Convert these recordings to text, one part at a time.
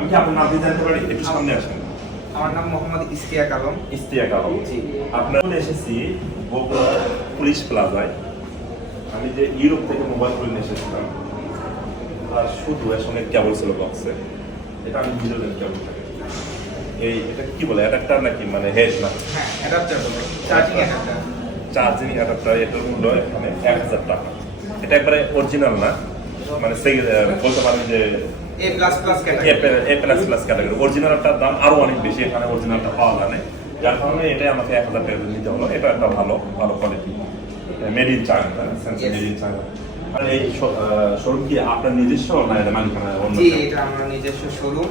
আমি কি আপনার নাম জানতে পারি? একটু সামনে আসেন। আমার নাম মোহাম্মদ ইশতিয়াক আলম। ইশতিয়াক আলম। জি। আপনার বলে এসেছি বগুড়া পুলিশ প্লাজায়। আমি যে ইউরোপ থেকে মোবাইল ফোন নিয়ে এসেছিলাম, আর শুধু এর সঙ্গে কেবল ছিল বক্সে। এটা আমি বুঝে নেন কেবল থাকে। এটা কি বলে, অ্যাডাপ্টার নাকি মানে হেড না? হ্যাঁ, অ্যাডাপ্টার বলে, চার্জিং অ্যাডাপ্টার। চার্জিং অ্যাডাপ্টার, এটার মূল্য এখানে 1000 টাকা। এটা একবারে অরিজিনাল না, মানে সেই বলতে পারেন যে A++ ক্যাটাগরি। অরিজিনালটার দাম আরো অনেক বেশি, এখানে অরিজিনালটা পাওয়া যায় না, যার কারণে এটাই আমাকে 1000 টাকা নিতে হলো। এটা একটা ভালো quality, made in China, made in China. আর এই শোরুম কি আপনার নিজস্ব না এটা মালিকানা? জি, এটা আমার নিজস্ব শোরুম।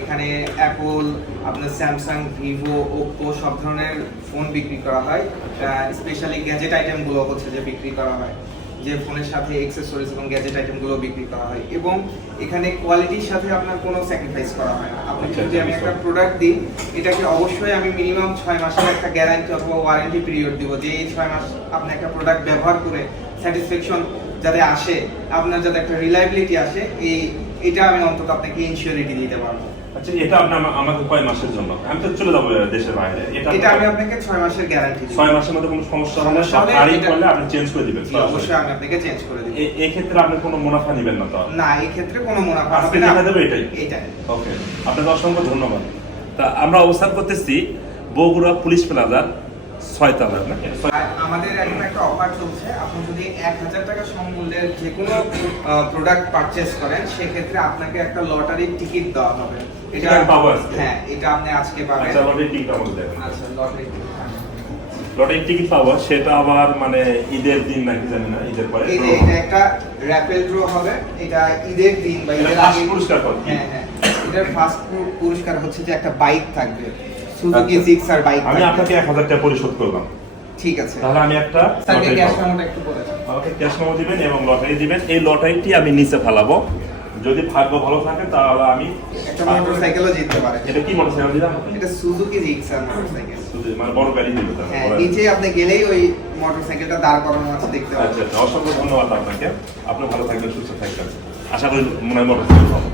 এখানে অ্যাপল, আপনার স্যামসাং, ভিভো, ওপ্পো সব ধরনের ফোন বিক্রি করা হয়। স্পেশালি গ্যাজেট আইটেমগুলো হচ্ছে যে বিক্রি করা হয়, যে ফোনের সাথে অ্যাকসেসরিজ এবং গ্যাজেট আইটেমগুলো বিক্রি করা হয়। এবং এখানে কোয়ালিটির সাথে আপনার কোনো স্যাক্রিফাইস করা হয় না। আপনাকে যদি আমি একটা প্রোডাক্ট দিই, এটাকে অবশ্যই আমি মিনিমাম 6 মাসের একটা গ্যারান্টি অথবা ওয়ারেন্টি পিরিয়ড দিব, যে এই 6 মাস আপনি একটা প্রোডাক্ট ব্যবহার করে স্যাটিসফ্যাকশন যাতে আসে, আপনার যাতে একটা রিলায়েবিলিটি আসে, এটা আমি অন্তত আপনাকে ইনসিওরিটি দিতে পারবো। আচ্ছা, এটা আপনি আমাকে কয় মাসের জন্য? আমি তো চলে যাবো দেশের বাইরে। এটা আমি আপনাকে 6 মাসের গ্যারান্টি দিব। 6 মাসের মধ্যে কোনো সমস্যা হলে গাড়ি করলে আপনি চেঞ্জ করে দিবেন? অবশ্যই আমি আপনাকে চেঞ্জ করে দিব। এই ক্ষেত্রে আপনি কোনো মুনাফা নেবেন না তো? না, এই ক্ষেত্রে কোনো মুনাফা আজকে হবে না। দেখা যাবে এটাই। ওকে, আপনাকে অসংখ্য ধন্যবাদ। তা আমরা অবস্থান করতেছি বগুড়া পুলিশ প্লাজার 6 তলায় না? আমাদের একটা অফার চলছে। আপনি যদি 1000 টাকা সমমূল্যের যে কোনো প্রোডাক্ট পারচেজ করেন, সেক্ষেত্রে আপনাকে একটা লটারির টিকিট দেওয়া হবে। এটা পাবো আজকে? হ্যাঁ, এটা আপনি আজকে পাবেন। আচ্ছা, লটারির টিকিট আমাকে দেন। আচ্ছা, লটারির টিকিট। লটারির টিকিট পাবো, সেটা আবার মানে ঈদের দিন নাকি জানি না, ঈদের পরে? এটা একটা র‍্যাপেল ড্র হবে। এটা ঈদের দিন বা ঈদের আগে পুরস্কার পাবো। হ্যাঁ, এটার ফার্স্ট পুরস্কার হচ্ছে যে একটা বাইক থাকবে, সুজুকি জিক্সার বাইক। আমি আপনাকে 1000 টাকা পরিশোধ করলাম। ঠিক আছে, তাহলে আমি একটা স্যারকে ক্যাশ মেমোটা একটু বলে দেন। আমাকে ক্যাশ মেমো দিবেন এবং লটারি দিবেন। এই লটারিটি আমি নিচে ফেলাবো, যদি ভাগ্য ভালো থাকে তাহলে আমি একটা মোটরসাইকেলও জিততে পারেন। এটা কি মোটরসাইকেল দিলাম? এটা সুজুকি জিক্সার মোটরসাইকেল। মানে বড় গাড়ি দিবে তাহলে? হ্যাঁ, নিচে আপনি গেলেই ওই মোটরসাইকেলটা দাঁড় করানো আছে, দেখতে পাবেন। আচ্ছা, অসংখ্য ধন্যবাদ আপনাকে। আপনি ভালো থাকবেন, সুস্থ থাকবেন। আশা করি মনে হয় মোটরসাইকেল পাবো।